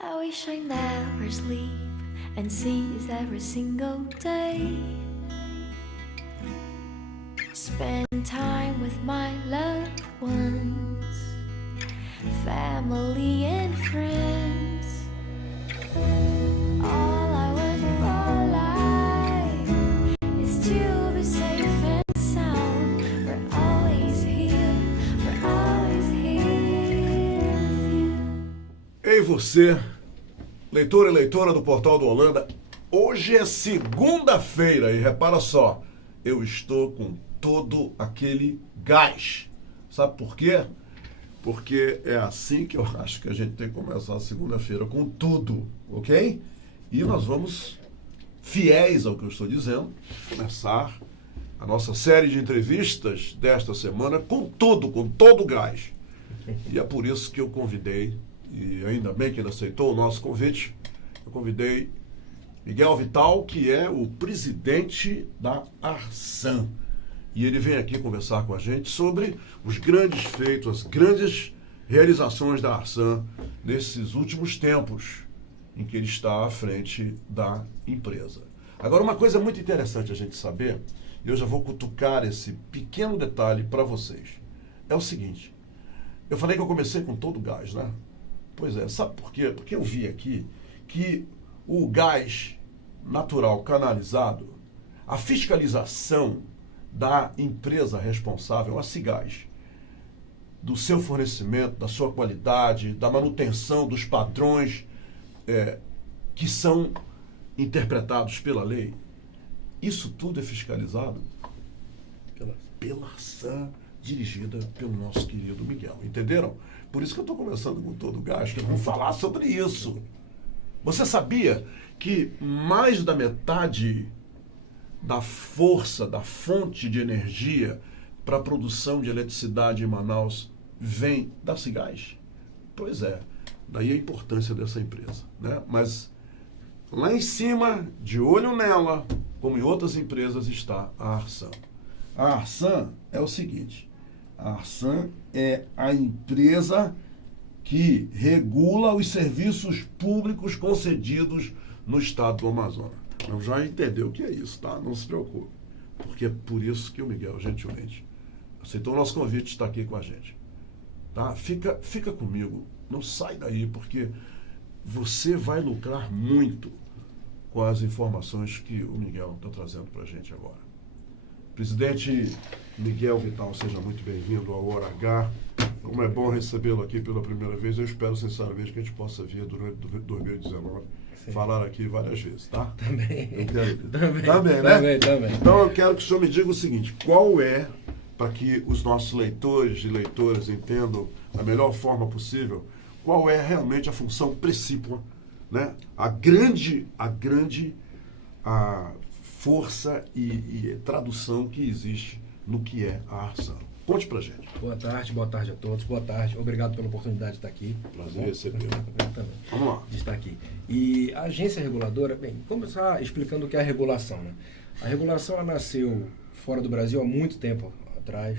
I wish I never sleep and seize every single day. Spend time with my loved ones, family and friends. All I want for life is to be safe and sound. We're always here with you. Ei você, leitor e leitora do Portal do Holanda, hoje é segunda-feira e repara só, eu estou com todo aquele gás. Sabe por quê? Porque é assim que eu acho que a gente tem que começar a segunda-feira, com tudo, ok? E nós vamos, fiéis ao que eu estou dizendo, começar a nossa série de entrevistas desta semana com todo o gás. E é por isso que eu convidei, e ainda bem que ele aceitou o nosso convite, eu convidei Miguel Vital, que é o presidente da Arsan. E ele vem aqui conversar com a gente sobre os grandes feitos, as grandes realizações da Arsan nesses últimos tempos em que ele está à frente da empresa. Agora, uma coisa muito interessante a gente saber, e eu já vou cutucar esse pequeno detalhe para vocês, é o seguinte: eu falei que eu comecei com todo o gás, né? Pois é, sabe por quê? Porque eu vi aqui que o gás natural canalizado, a fiscalização da empresa responsável, a Cigás, do seu fornecimento, da sua qualidade, da manutenção dos padrões que são interpretados pela lei, isso tudo é fiscalizado pela Arsan, dirigida pelo nosso querido Miguel. Entenderam? Por isso que eu estou começando com todo o gás, que vamos falar sobre isso. Você sabia que mais da metade da força, da fonte de energia para a produção de eletricidade em Manaus vem da Cigás? Pois é, daí a importância dessa empresa, né? Mas lá em cima, de olho nela, como em outras empresas, está a Arsan. A Arsan é o seguinte: a Arsan é a empresa que regula os serviços públicos concedidos no estado do Amazonas. Eu já entendeu o que é isso, tá? Não se preocupe. Porque é por isso que o Miguel, gentilmente, aceitou o nosso convite de estar aqui com a gente. Tá? Fica comigo, não sai daí, porque você vai lucrar muito com as informações que o Miguel está trazendo para a gente agora. Presidente Miguel Vital, seja muito bem-vindo ao Hora H. Como é bom recebê-lo aqui pela primeira vez. Eu espero, sinceramente, que a gente possa vir durante 2019 falar aqui várias vezes, tá? Também. Também, né? Também. Então eu quero que o senhor me diga o seguinte: qual é, para que os nossos leitores e leitoras entendam da melhor forma possível, qual é realmente a função precípua, né? A grande força e tradução que existe no que é a Arsan. Conte pra gente. Boa tarde a todos. Boa tarde. Obrigado pela oportunidade de estar aqui. Prazer recebê-lo. Também. Vamos lá. De estar aqui. E a agência reguladora, bem, começar explicando o que é a regulação, né? A regulação ela nasceu fora do Brasil há muito tempo atrás,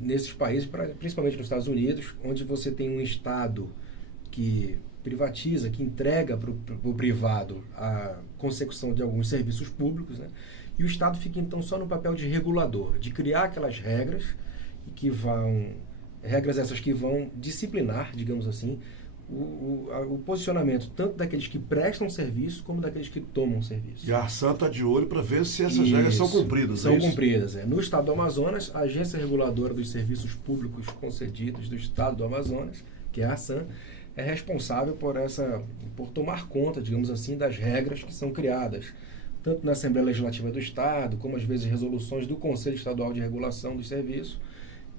nesses países, principalmente nos Estados Unidos, onde você tem um Estado que privatiza, que entrega para o privado a consecução de alguns serviços públicos, né? E o Estado fica então só no papel de regulador, de criar aquelas regras regras essas que vão disciplinar, digamos assim, o posicionamento tanto daqueles que prestam serviço como daqueles que tomam serviço. E a Arsan está de olho para ver se essas regras são cumpridas. São cumpridas. No estado do Amazonas, a Agência Reguladora dos Serviços Públicos Concedidos do estado do Amazonas, que é a Arsan, é responsável por tomar conta, digamos assim, das regras que são criadas, tanto na Assembleia Legislativa do Estado, como às vezes resoluções do Conselho Estadual de Regulação dos Serviços,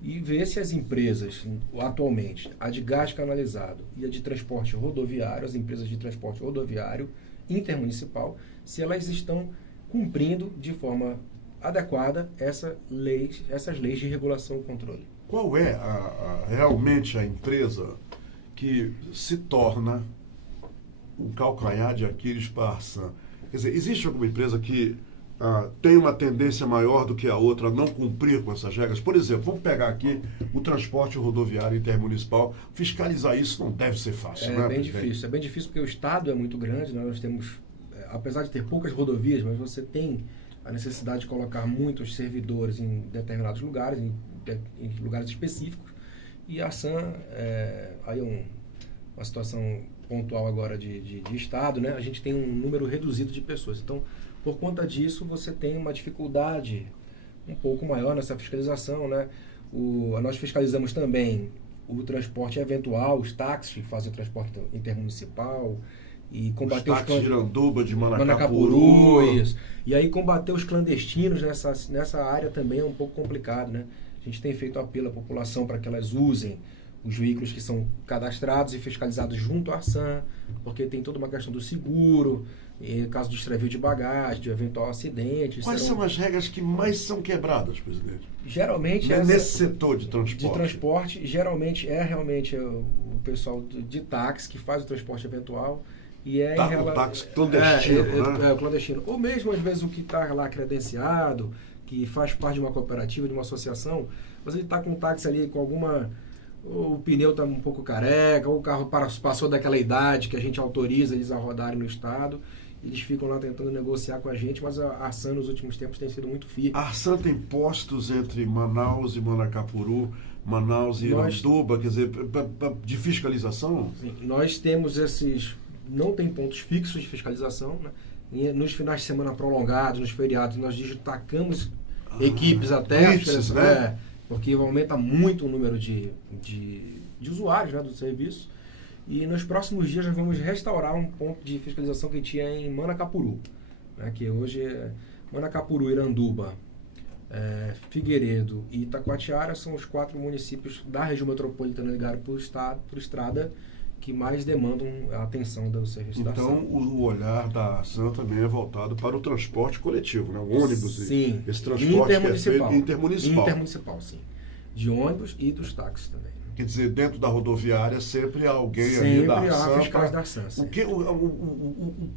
e ver se as empresas, atualmente, a de gás canalizado e a de transporte rodoviário, as empresas de transporte rodoviário intermunicipal, se elas estão cumprindo de forma adequada essas leis de regulação e controle. Qual é realmente a empresa que se torna um calcanhar de Aquiles para a Arsan? Quer dizer, existe alguma empresa que tem uma tendência maior do que a outra a não cumprir com essas regras? Por exemplo, vamos pegar aqui o transporte rodoviário intermunicipal. Fiscalizar isso não deve ser fácil, né? É bem difícil. É bem difícil porque o estado é muito grande, né? Nós temos, apesar de ter poucas rodovias, mas você tem a necessidade de colocar muitos servidores em determinados lugares, em lugares específicos. E a ARSAN, aí uma situação pontual agora de estado, né? A gente tem um número reduzido de pessoas. Então, por conta disso, você tem uma dificuldade um pouco maior nessa fiscalização, né? Nós fiscalizamos também o transporte eventual, os táxis que fazem o transporte intermunicipal e combater os táxis de Iranduba, de Manacapuru. Isso. E aí combater os clandestinos nessa área também é um pouco complicado, né? A gente tem feito apelo à população para que elas usem os veículos que são cadastrados e fiscalizados junto à ARSAN, porque tem toda uma questão do seguro, caso de extravio de bagagem, de eventual acidente. Quais são as regras que mais são quebradas, presidente? Geralmente nesse setor de transporte. De transporte, geralmente realmente o pessoal de táxi que faz o transporte eventual. E o táxi clandestino, né? O clandestino. Ou mesmo, às vezes, o que está lá credenciado, que faz parte de uma cooperativa, de uma associação, mas ele está com um táxi ali com alguma... Ou o pneu está um pouco careca, ou o carro passou daquela idade que a gente autoriza eles a rodarem no estado. Eles ficam lá tentando negociar com a gente, mas a ARSAN nos últimos tempos tem sido muito firme. A ARSAN tem postos entre Manaus e Manacapuru, Manaus e Iranduba, quer dizer, de fiscalização? Sim, nós temos esses... Não tem pontos fixos de fiscalização, né? E nos finais de semana prolongados, nos feriados, nós destacamos equipes até... né? Porque aumenta muito o número de usuários, né, do serviço. E nos próximos dias nós vamos restaurar um ponto de fiscalização que tinha em Manacapuru, né, que hoje é Manacapuru, Iranduba, Figueiredo e Itacoatiara são os 4 municípios da região metropolitana ligados por estrada que mais demandam a atenção do serviço da ARSAN. Então, o olhar da ARSAN também é voltado para o transporte coletivo, né? O ônibus, sim, esse transporte intermunicipal. Que é feito intermunicipal. Intermunicipal, sim. De ônibus e dos táxis também. Quer dizer, dentro da rodoviária sempre há alguém sempre ali da há ARSAN. fiscais da ARSAN. O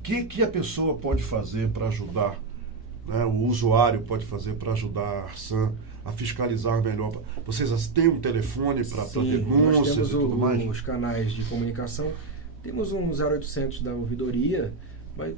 que a pessoa pode fazer para ajudar, né? O usuário pode fazer para ajudar a ARSAN a fiscalizar melhor? Vocês têm um telefone para denúncias nós e tudo mais? os canais de comunicação. Temos um 0800 da ouvidoria, mas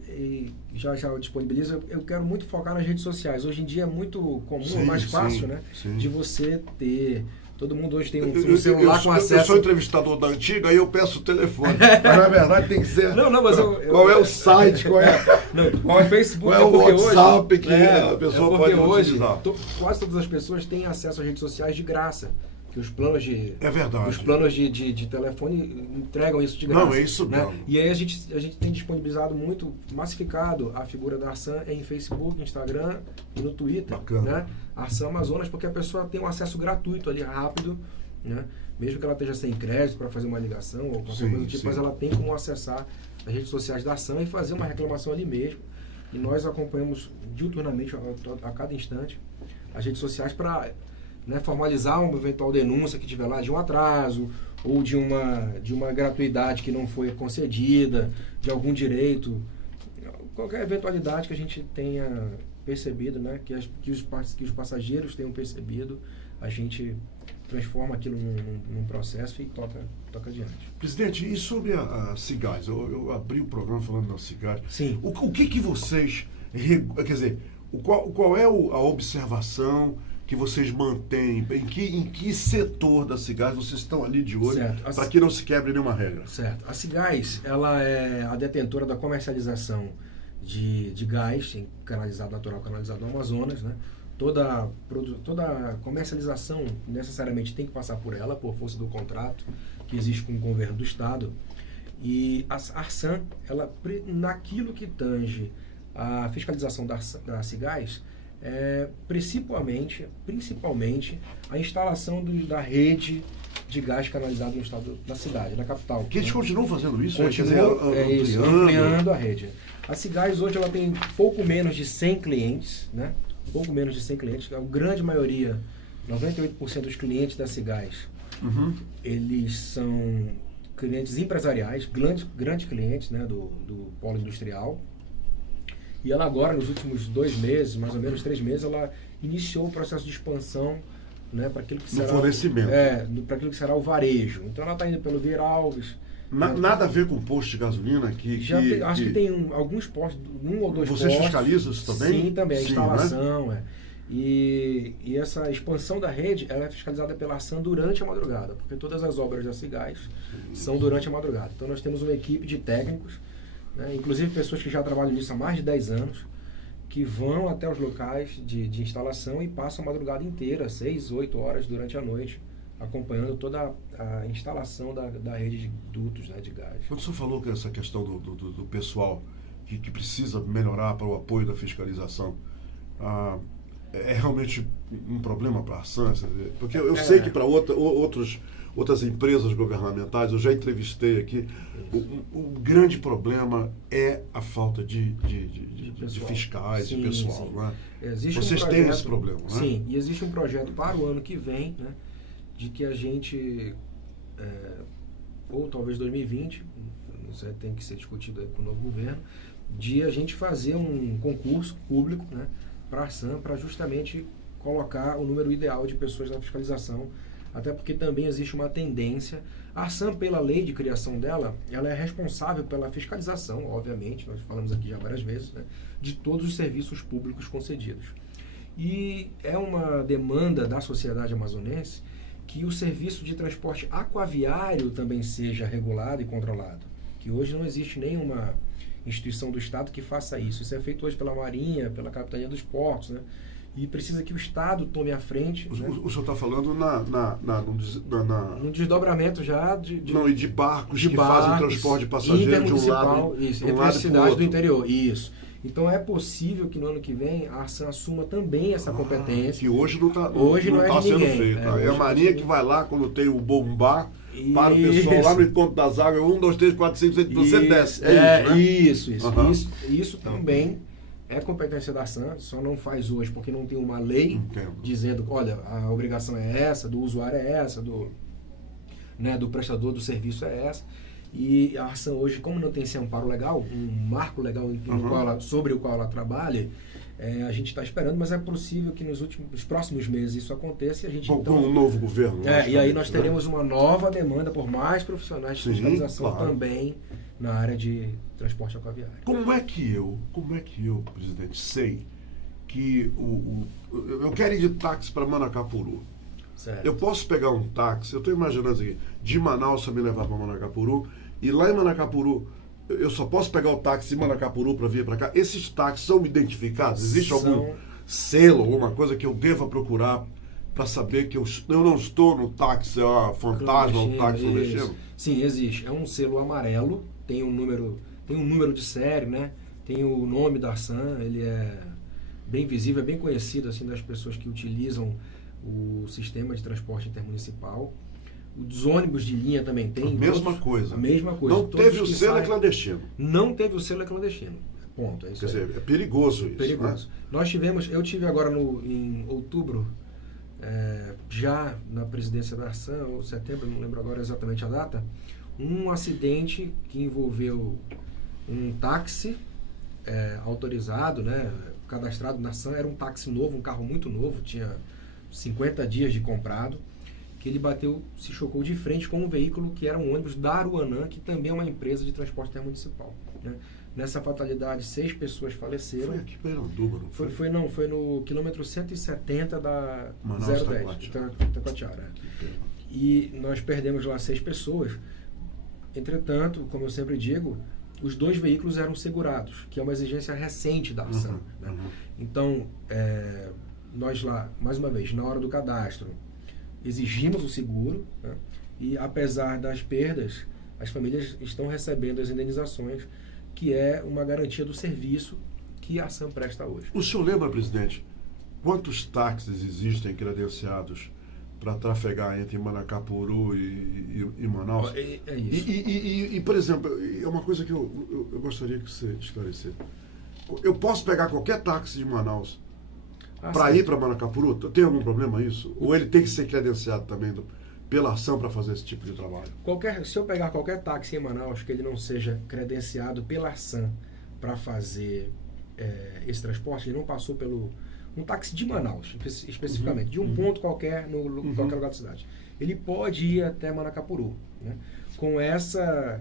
já disponibiliza. Eu quero muito focar nas redes sociais. Hoje em dia é muito comum, mais fácil, né? Sim. De você ter... Todo mundo hoje tem um celular com acesso... Eu sou entrevistador da antiga e eu peço o telefone. Mas na verdade tem que ser... Mas qual é o site, qual é o Facebook, qual é o WhatsApp hoje, que a pessoa pode utilizar. Quase todas as pessoas têm acesso às redes sociais de graça. Que os planos de... É verdade. Os planos de telefone entregam isso de graça. Não, é isso mesmo. Né? E aí a gente tem disponibilizado muito, massificado a figura da ARSAN em Facebook, Instagram e no Twitter. Bacana. Né? ARSAN Amazonas, porque a pessoa tem um acesso gratuito ali, rápido, né? Mesmo que ela esteja sem crédito para fazer uma ligação ou qualquer coisa do tipo, mas ela tem como acessar as redes sociais da ARSAN e fazer uma reclamação ali mesmo. E nós acompanhamos diuturnamente, a cada instante, as redes sociais para... Né, formalizar uma eventual denúncia que tiver lá de um atraso ou de uma gratuidade que não foi concedida, de algum direito, qualquer eventualidade que a gente tenha percebido, né, que os passageiros tenham percebido, a gente transforma aquilo num processo e toca adiante. Presidente, e sobre a Cigás? Eu abri o programa falando da Cigás. Sim. O que vocês... Quer dizer, qual é a observação que vocês mantêm? Em que setor da Cigás vocês estão ali de olho para que não se quebre nenhuma regra? Certo. A Cigás, ela é a detentora da comercialização de gás natural canalizado no Amazonas, né? Toda comercialização necessariamente tem que passar por ela, por força do contrato que existe com o governo do estado. E a ARSAN, ela, naquilo que tange a fiscalização da Cigás, principalmente a instalação da rede de gás canalizado no estado da cidade, na capital. Que eles continuam fazendo isso? Ampliando a rede. A Cigás hoje ela tem pouco menos de 100 clientes, né? Pouco menos de 100 clientes. A grande maioria, 98% dos clientes da Cigás, eles são clientes empresariais, grandes clientes, né, do polo industrial. E ela agora, nos últimos 2 meses, mais ou menos 3 meses, ela iniciou o processo de expansão, né, para aquilo que No será fornecimento. para aquilo que será o varejo. Então ela está indo pelo Vieira Alves. Nada a ver com posto de gasolina Acho que tem alguns postos, 1 ou 2 Vocês postos. fiscalizam isso também? Sim, também. A Sim, instalação, E essa expansão da rede, ela é fiscalizada pela ASAN durante a madrugada, porque todas as obras da Cigás são durante a madrugada. Então nós temos uma equipe de técnicos, né, inclusive pessoas que já trabalham nisso há mais de 10 anos, que vão até os locais de instalação e passam a madrugada inteira, 6, 8 horas durante a noite, acompanhando toda a instalação da rede de dutos, né, de gás. Quando o senhor falou que essa questão do pessoal que precisa melhorar para o apoio da fiscalização, é realmente um problema para a ASAN? Porque eu sei que para outras empresas governamentais, eu já entrevistei aqui, o grande problema é a falta de fiscais, Sim, de pessoal. sim. Né? Existe Têm esse problema, né? Sim, e existe um projeto para o ano que vem, né, de que a gente, ou talvez 2020, isso tem que ser discutido aí com o novo governo, de a gente fazer um concurso público, né, para a ASAN, para justamente colocar o número ideal de pessoas na fiscalização, até porque também existe uma tendência. A ASAN, pela lei de criação dela, ela é responsável pela fiscalização, obviamente, nós falamos aqui já várias vezes, né, de todos os serviços públicos concedidos. E é uma demanda da sociedade amazonense que o serviço de transporte aquaviário também seja regulado e controlado, que hoje não existe nenhuma instituição do Estado que faça isso. Isso é feito hoje pela Marinha, pela Capitania dos Portos, né? E precisa que o Estado tome a frente. O senhor Né? está falando num desdobramento já Não, e de barcos de que barcos, fazem transporte de passageiro de um lado, isso, de um entre lado as pro cidades do outro. interior. Isso. Então é possível que no ano que vem a ASAN assuma também essa competência. Que hoje não está Hoje não é de sendo ninguém. feito. Hoje É a não Marinha é de que vai lá quando tem o bombar, para o pessoal Isso. lá no encontro das águas, 1, 2, 3, 4, 5, 6, você desce. Isso, né? isso. Isso também é competência da ASAN, só não faz hoje porque não tem uma lei Entendo. dizendo, olha, a obrigação é essa, do usuário é essa, do prestador do serviço é essa. E a ASAN hoje, como não tem esse amparo legal, um marco legal sobre o qual ela trabalha, a gente está esperando, mas é possível que nos próximos meses isso aconteça e a gente Com o novo governo. e aí nós teremos uma nova demanda por mais profissionais de Sim, fiscalização claro. também na área de transporte aquaviário. Como é que eu, presidente, sei que eu quero ir de táxi para Manacapuru? Certo. Eu posso pegar um táxi, eu estou imaginando assim, de Manaus me levar para Manacapuru, e lá em Manacapuru eu só posso pegar o táxi de Manacapuru para vir para cá. Esses táxis são identificados? Existe algum selo, alguma coisa que eu deva procurar para saber que eu não estou no táxi fantasma, o táxi clandestino? Sim, existe. É um selo amarelo, tem um número de série, né? Tem o nome da ASAN, ele é bem visível, é bem conhecido assim das pessoas que utilizam o sistema de transporte intermunicipal. Os ônibus de linha também tem. A mesma coisa. Não Todos teve o que selo saem- clandestino. Não teve o selo clandestino. Ponto. É isso Quer aí. dizer, é perigoso isso. Perigoso. Né? Eu tive agora em outubro, já na presidência da ASAN, ou setembro, não lembro agora exatamente a data, um acidente que envolveu um táxi autorizado, né, cadastrado na ASAN, era um táxi novo, um carro muito novo, tinha 50 dias de comprado, que ele se chocou de frente com um veículo que era um ônibus da Aruanã, que também é uma empresa de transporte intermunicipal. Né? Nessa fatalidade, 6 pessoas faleceram. Foi aqui para Iranduba, não foi? Foi no quilômetro 170 da Manaus, 010, Taquatiara. E nós perdemos lá 6 pessoas. Entretanto, como eu sempre digo, os 2 veículos eram segurados, que é uma exigência recente da ASAN. Né? Então, nós lá, mais uma vez, na hora do cadastro, exigimos o seguro, né? E apesar das perdas, as famílias estão recebendo as indenizações, que é uma garantia do serviço que a ASAN presta hoje. O senhor lembra, presidente, quantos táxis existem credenciados para trafegar entre Manacapuru e Manaus? É isso. E, por exemplo, é uma coisa que eu gostaria que você esclarecesse. Eu posso pegar qualquer táxi de Manaus para ir para Manacapuru? Tem algum problema isso? Ou ele tem que ser credenciado também pela ASAN para fazer esse tipo de trabalho? Se eu pegar qualquer táxi em Manaus que ele não seja credenciado pela ASAN para fazer esse transporte, ele não passou pelo um táxi de Manaus, especificamente, de um ponto qualquer, qualquer lugar da cidade. Ele pode ir até Manacapuru, né? Com essa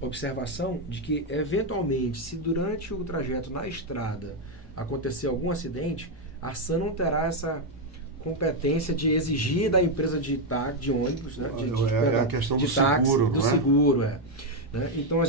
observação de que, eventualmente, se durante o trajeto na estrada acontecer algum acidente, a ARSAN não terá essa competência de exigir da empresa de ônibus, né? É a questão do táxi, seguro, do não é? seguro, né? Então,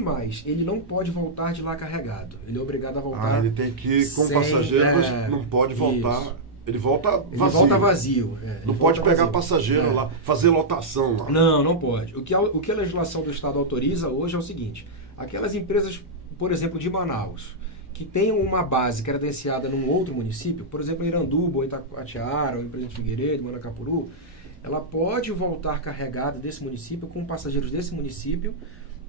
mais, ele não pode voltar de lá carregado. Ele é obrigado a voltar. Ele tem que ir com sem, passageiro, mas não pode voltar. Isso. Ele volta vazio. Ele volta vazio. Não pode pegar vazio. passageiro lá, fazer lotação lá. Não pode. O que a legislação do Estado autoriza hoje é o seguinte: aquelas empresas, por exemplo, de Manaus, que tenham uma base credenciada num outro município, por exemplo, em Iranduba, ou Itatiara, ou em Presidente Figueiredo, Manacapuru, ela pode voltar carregada desse município com passageiros desse município,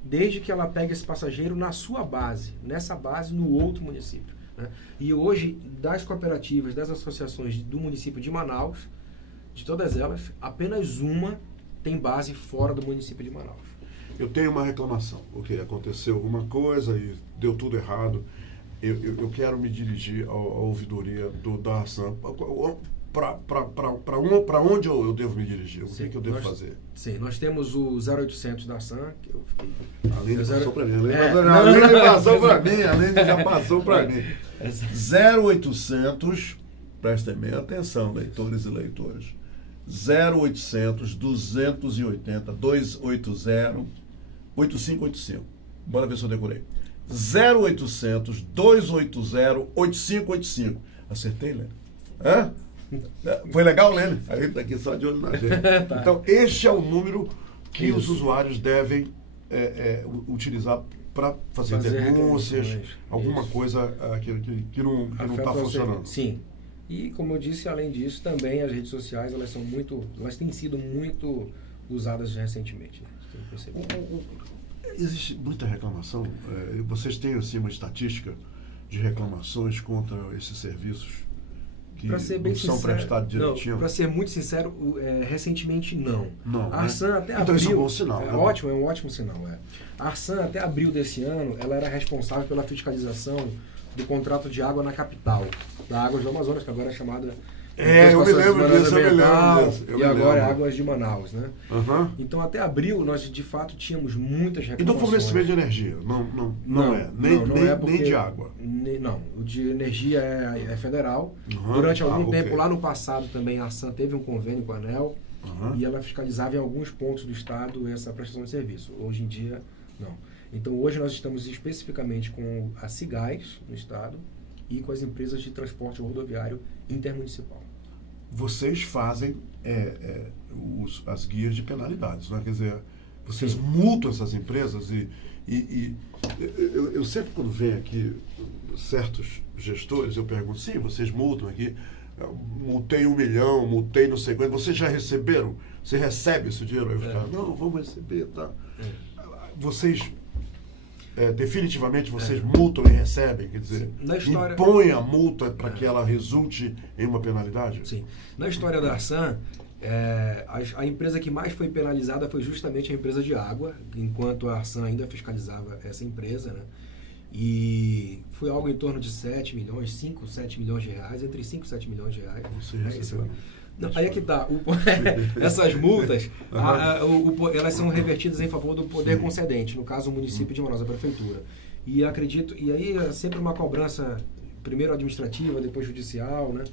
desde que ela pegue esse passageiro nessa base no outro município, né? E hoje, das cooperativas, das associações do município de Manaus, de todas elas, apenas uma tem base fora do município de Manaus. Eu tenho uma reclamação, porque aconteceu alguma coisa e deu tudo errado. Eu quero me dirigir à ouvidoria da ARSAN. Para onde eu devo me dirigir? O que eu devo fazer? Sim, nós temos o 0800 da ARSAN, que eu fiquei... A Lene passou para mim. A Lene já passou para mim. 0800, prestem bem atenção, leitores e leitoras. 0800 280 280 8585. Bora ver se eu decorei. 0800 280 8585. Acertei, Lene? Hã? Foi legal, Lene? A gente tá aqui só de olho na gente. Tá. Então, este é o número que Isso. os usuários devem utilizar para fazer denúncias, reclamações. alguma Isso. coisa que não está funcionando. Sim. E, como eu disse, além disso, também as redes sociais, elas têm sido muito usadas recentemente, né? Tem percebido. Existe muita reclamação. Vocês têm assim uma estatística de reclamações contra esses serviços que Pra ser bem não são sincero, prestados direitinho? Para ser muito sincero, recentemente não. Não, A ARSAN até então abril, isso é um bom sinal. é né? ótimo, é um ótimo sinal. A ARSAN até abril desse ano, ela era responsável pela fiscalização do contrato de água na capital, da Águas do Amazonas, que agora é chamada Eu me lembro disso, e agora é Águas de Manaus, né? Uhum. Então até abril nós de fato tínhamos muitas E do reclamações. fornecimento de energia? Não é. Nem de água. Não, o de energia é federal. Uhum. Durante algum tempo, ok. lá no passado também, a ARSAN teve um convênio com a ANEEL Uhum. e ela fiscalizava em alguns pontos do estado essa prestação de serviço. Hoje em dia, não. Então hoje nós estamos especificamente com a Cigás no estado e com as empresas de transporte rodoviário intermunicipal. Vocês fazem as guias de penalidades, né? Quer dizer, vocês Sim. multam essas empresas e eu sempre quando vem aqui certos gestores, eu pergunto, sim, vocês multam aqui, eu multei 1 milhão, multei não sei quanto, vocês já receberam? Você recebe esse dinheiro? Aí eu falo, não, vamos receber, tá? Vocês... definitivamente vocês multam e recebem, quer dizer, Na história... impõem a multa para que ela resulte em uma penalidade? Sim. Na história da ARSAN, a empresa que mais foi penalizada foi justamente a empresa de água, enquanto a ARSAN ainda fiscalizava essa empresa, né? E foi algo em torno de 7 milhões, 5, 7 milhões de reais, entre 5 e 7 milhões de reais. Você recebeu? Não, aí é que tá. Essas multas, elas são revertidas em favor do poder concedente, no caso o município de Manaus, a prefeitura. E aí é sempre uma cobrança, primeiro administrativa, depois judicial, né?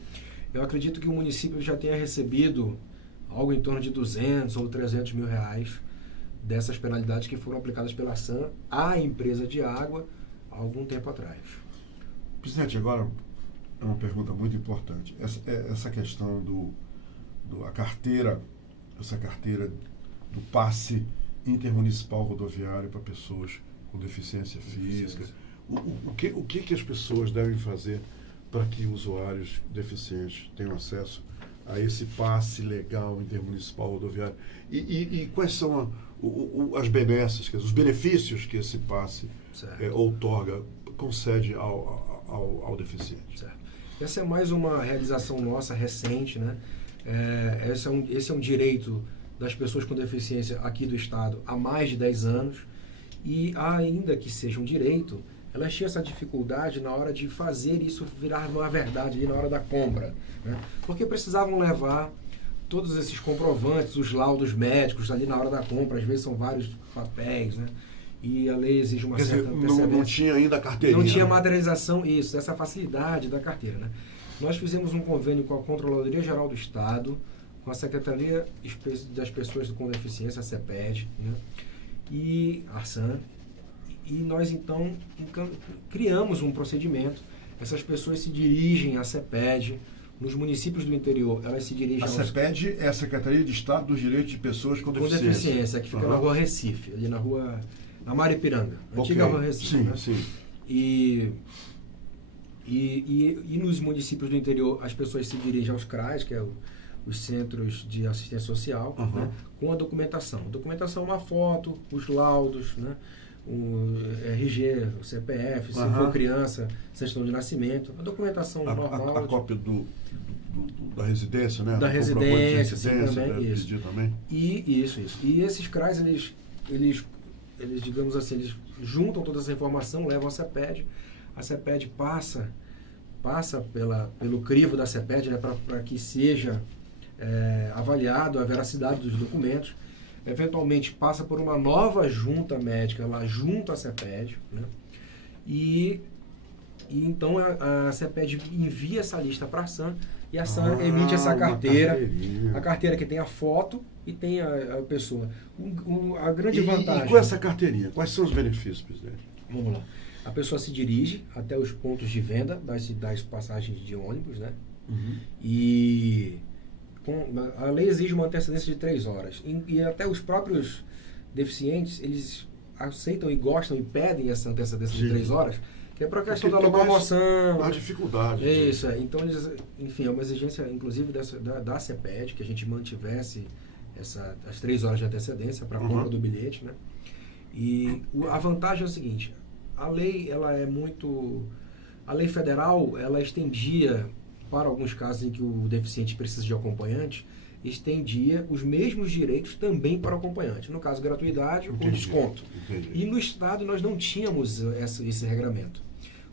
Eu acredito que o município já tenha recebido algo em torno de 200 ou 300 mil reais dessas penalidades que foram aplicadas pela ARSAN à empresa de água há algum tempo atrás. Presidente, agora é uma pergunta muito importante. Essa questão essa carteira do passe intermunicipal rodoviário para pessoas com deficiência física. O que as pessoas devem fazer para que usuários deficientes tenham acesso a esse passe legal intermunicipal rodoviário? E quais são as benesses, os benefícios que esse passe outorga, concede ao deficiente? Certo. Essa é mais uma realização nossa recente, né? Esse é um direito das pessoas com deficiência aqui do estado há mais de 10 anos e ainda que seja um direito, elas tinham essa dificuldade na hora de fazer isso virar uma verdade ali na hora da compra, né? Porque precisavam levar todos esses comprovantes, os laudos médicos ali na hora da compra, às vezes são vários papéis, né? E a lei exige uma Quer dizer, certa não antecedência. tinha ainda a carteirinha. Não tinha né? materialização, isso, essa facilidade da carteira, né? Nós fizemos um convênio com a Controladoria Geral do Estado, com a Secretaria das Pessoas com Deficiência, a CEPED, né? E a ARSAN, e nós então criamos um procedimento. Essas pessoas se dirigem à CEPED, nos municípios do interior, elas se dirigem A CEPED é a Secretaria de Estado dos Direitos de Pessoas com Deficiência. que fica na Rua Recife, ali na Maripiranga, antiga Rua Recife. Sim, né? sim. E nos municípios do interior, as pessoas se dirigem aos CRAs, que é os Centros de Assistência Social, né? Com a documentação. A documentação é uma foto, os laudos, né? O RG, o CPF, se for criança, certidão de nascimento, a documentação normal. A cópia da residência, né? Da Do residência, comprovante de sim, também, deve isso. pedir também. Isso. E esses CRAs, eles, digamos assim, eles juntam toda essa informação, levam a CEPED passa pelo crivo da CEPED, né, para que seja avaliado a veracidade dos documentos. Eventualmente passa por uma nova junta médica lá junto à CEPED, né? E então a CEPED envia essa lista para a SAM e a SAM emite essa carteira. A carteira que tem a foto e tem a pessoa. A grande vantagem... E com essa carteirinha, quais são os benefícios, presidente? Vamos lá. A pessoa se dirige até os pontos de venda das passagens de ônibus, né? E... a lei exige uma antecedência de 3 horas. E até os próprios deficientes, eles aceitam e gostam e pedem essa antecedência de 3 horas, que é para a questão da locomoção. A dificuldade. Isso, Então, enfim, é uma exigência, inclusive, da CEPED, que a gente mantivesse as 3 horas de antecedência para a compra do bilhete, né? E a vantagem é o seguinte, a lei, a lei federal, ela estendia, para alguns casos em que o deficiente precisa de acompanhante, estendia os mesmos direitos também para o acompanhante. No caso, gratuidade com desconto. E no Estado nós não tínhamos esse regramento.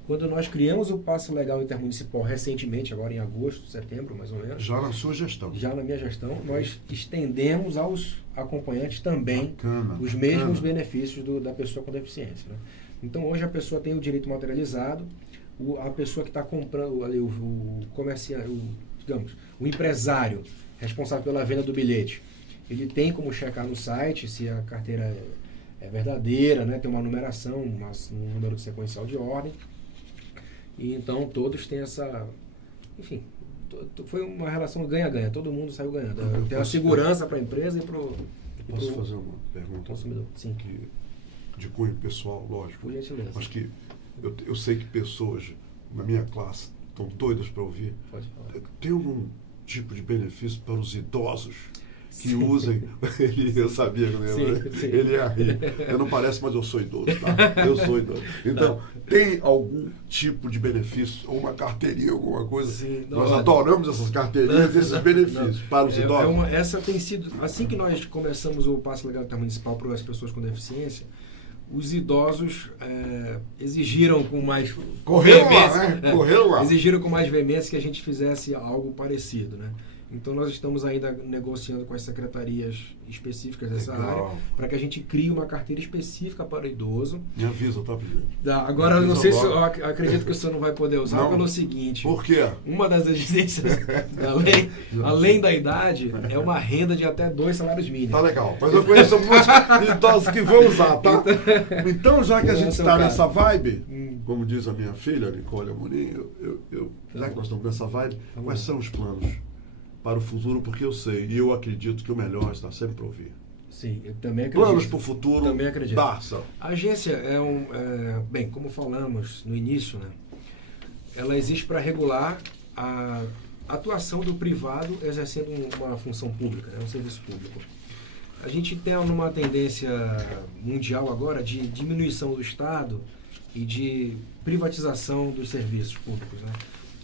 Quando nós criamos o Passe Legal Intermunicipal recentemente, agora em agosto, setembro, mais ou menos. Já na sua gestão. Já na minha gestão, nós estendemos aos acompanhantes também os mesmos bacana. benefícios da pessoa com deficiência, né? Então, hoje a pessoa tem o direito materializado, a pessoa que está comprando ali, o comerciante, digamos, o empresário responsável pela venda do bilhete, ele tem como checar no site se a carteira é verdadeira, né? Tem uma numeração, um número de sequencial de ordem. E então todos têm essa... Enfim, foi uma relação ganha-ganha, todo mundo saiu ganhando. Tem a segurança para a empresa e para o Posso fazer uma pergunta? consumidor. Sim. De cunho pessoal, lógico. Por gentileza. Mas que eu sei que pessoas na minha classe estão doidas para ouvir. Pode falar. Tem algum tipo de benefício para os idosos que usem... Eu sabia que ele ia rir. Eu não pareço, mas eu sou idoso, tá? Eu sou idoso. Então, tem algum tipo de benefício, ou uma carteirinha, alguma coisa? Sim, Nós adoramos essas carteirinhas, esses benefícios para os idosos. Essa tem sido... Assim que nós começamos o Passe Legal Intermunicipal para as pessoas com deficiência, os idosos exigiram com mais Correram lá. exigiram com mais veemência que a gente fizesse algo parecido, né? Então nós estamos ainda negociando com as secretarias específicas dessa área para que a gente crie uma carteira específica para o idoso. Me avisa, tá, presidente? Agora eu não sei se eu acredito que o senhor não vai poder usar pelo seguinte. Por quê? Uma das exigências da lei, além da idade, é uma renda de até 2 salários mínimos. Tá legal. Mas eu conheço muitos idosos que vão usar, tá? Então, já que a gente está nessa vibe, como diz a minha filha, Nicole Amorim, já que nós estamos nessa vibe, quais são os planos para o futuro? Porque eu sei e eu acredito que o melhor está sempre para ouvir. Sim, eu também acredito. Planos para o futuro. Também acredito. Barça. A agência bem, como falamos no início, né? Ela existe para regular a atuação do privado exercendo uma função pública, né? Um serviço público. A gente tem uma tendência mundial agora de diminuição do Estado e de privatização dos serviços públicos, né?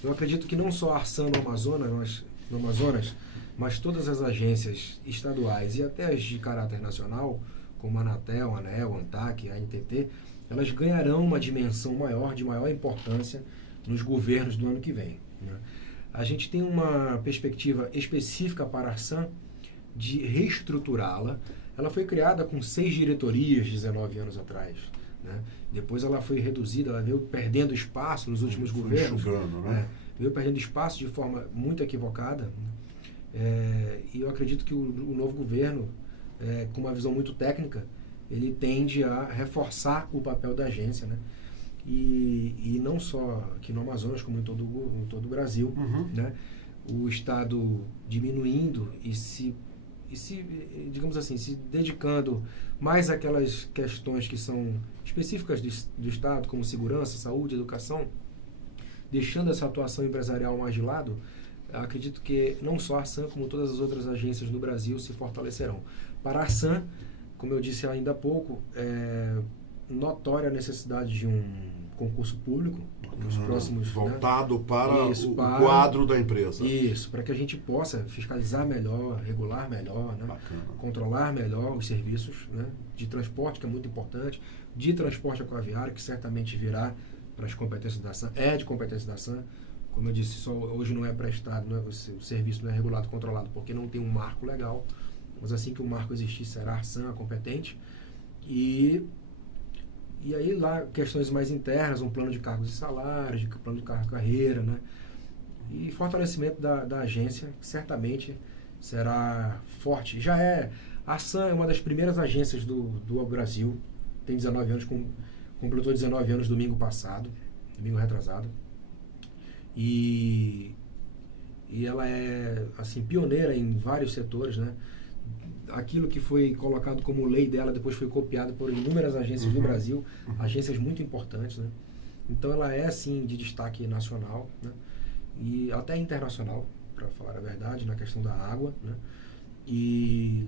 Eu acredito que não só a ARSAN no Amazonas, mas todas as agências estaduais e até as de caráter nacional, como a Anatel, a ANEEL, a ANTAC, a ANTT, elas ganharão uma dimensão maior, de maior importância nos governos do ano que vem, né? A gente tem uma perspectiva específica para a Arsan de reestruturá-la. Ela foi criada com 6 diretorias 19 anos atrás, né? Depois ela foi reduzida, ela veio perdendo espaço nos últimos Foi governos. enxugando, né? Veio perdendo espaço de forma muito equivocada. E eu acredito que o novo governo, com uma visão muito técnica, ele tende a reforçar o papel da agência, né? E não só aqui no Amazonas, como em todo o Brasil, né? O Estado diminuindo e se, digamos assim, se dedicando mais àquelas questões que são específicas do Estado, como segurança, saúde, educação, deixando essa atuação empresarial mais de lado, acredito que não só a Arsan, como todas as outras agências no Brasil se fortalecerão. Para a Arsan, como eu disse ainda há pouco, notória a necessidade de um concurso público nos próximos... Voltado, né, para Isso, o quadro da empresa. Isso, para que a gente possa fiscalizar melhor, regular melhor, né? Controlar melhor os serviços, né, de transporte, que é muito importante, de transporte aquaviário, que certamente virá para as competências da Arsan, de competência da Arsan. Como eu disse, só hoje não é prestado, o serviço não é regulado, controlado, porque não tem um marco legal. Mas assim que o marco existir, será a Arsan a competente. E aí lá, questões mais internas, um plano de cargos e salários, plano de cargo e carreira, né? E fortalecimento da agência, que certamente será forte. A Arsan é uma das primeiras agências do Brasil, tem 19 anos, completou 19 anos domingo retrasado. E ela é, assim, pioneira em vários setores, né? Aquilo que foi colocado como lei dela depois foi copiado por inúmeras agências do Brasil, agências muito importantes, né? Então ela é, assim, de destaque nacional, né? E até internacional, para falar a verdade, na questão da água, né? E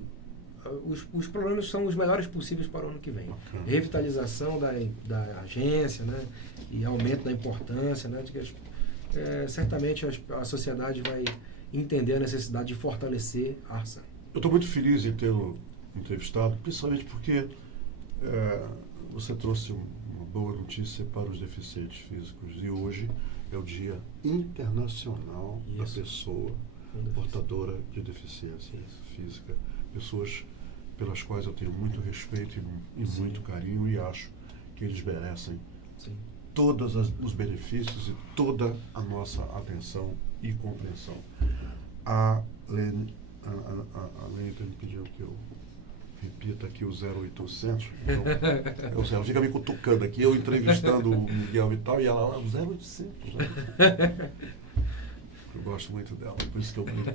os problemas são os melhores possíveis para o ano que vem. Revitalização da agência, né? E aumento da importância, né? De que certamente a sociedade vai entender a necessidade de fortalecer a Arsan. Eu estou muito feliz em tê-lo entrevistado, principalmente porque você trouxe uma boa notícia para os deficientes físicos. E hoje é o Dia Internacional da Pessoa Portadora de Deficiência Física. Pessoas pelas quais eu tenho muito respeito e muito carinho, e acho que eles merecem todos os benefícios e toda a nossa atenção e compreensão. A Lene me pediu que eu repita aqui o 0800. Então, ela fica me cutucando aqui, eu entrevistando o Miguel e tal, e ela lá, 0800. Né? Eu gosto muito dela, por isso que eu brinco.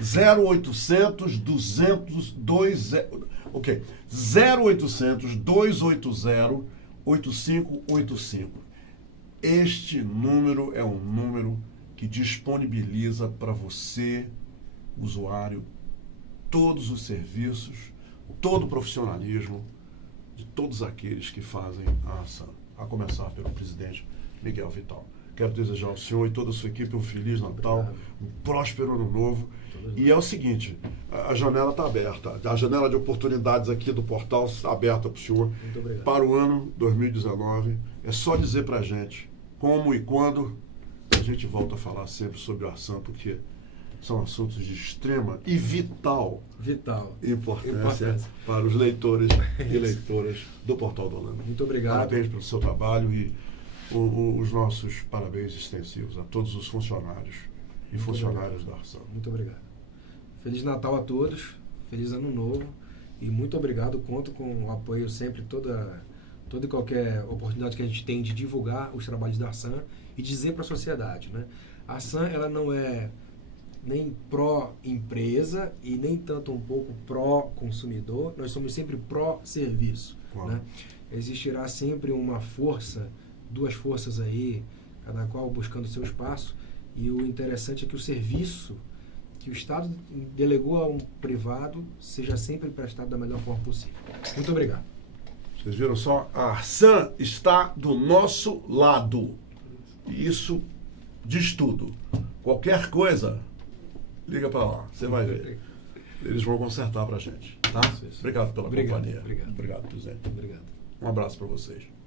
0800 200 ok. 0800 280 8585. Este número é um número que disponibiliza para você, usuário, todos os serviços, todo o profissionalismo de todos aqueles que fazem a Arsan, a começar pelo presidente Miguel Vital. Quero desejar ao senhor e toda a sua equipe um Feliz Natal, um próspero Ano Novo. E é o seguinte, a janela está aberta, a janela de oportunidades aqui do portal está aberta para o senhor para o ano 2019. É só dizer para a gente como e quando a gente volta a falar sempre sobre o Arsan, porque são assuntos de extrema e vital importância para os leitores e leitoras do Portal do Holanda. Muito obrigado. Parabéns pelo seu trabalho e os nossos parabéns extensivos a todos os funcionários e funcionárias da Arsan. Muito obrigado. Feliz Natal a todos, feliz Ano Novo e muito obrigado. Conto com o apoio sempre, toda e qualquer oportunidade que a gente tem de divulgar os trabalhos da Arsan e dizer para a sociedade, né? A Arsan, ela não é nem pró-empresa e nem tanto um pouco pró-consumidor, nós somos sempre pró-serviço. Claro. Né? Existirá sempre uma força, duas forças aí, cada qual buscando seu espaço, e o interessante é que o serviço que o Estado delegou a um privado seja sempre prestado da melhor forma possível. Muito obrigado. Vocês viram só? A Arsan está do nosso lado. E isso diz tudo. Qualquer coisa, liga para lá, você vai ver. Eles vão consertar para a gente. Tá? Obrigado pela companhia. Obrigado. Obrigado, presidente. Obrigado. Um abraço para vocês.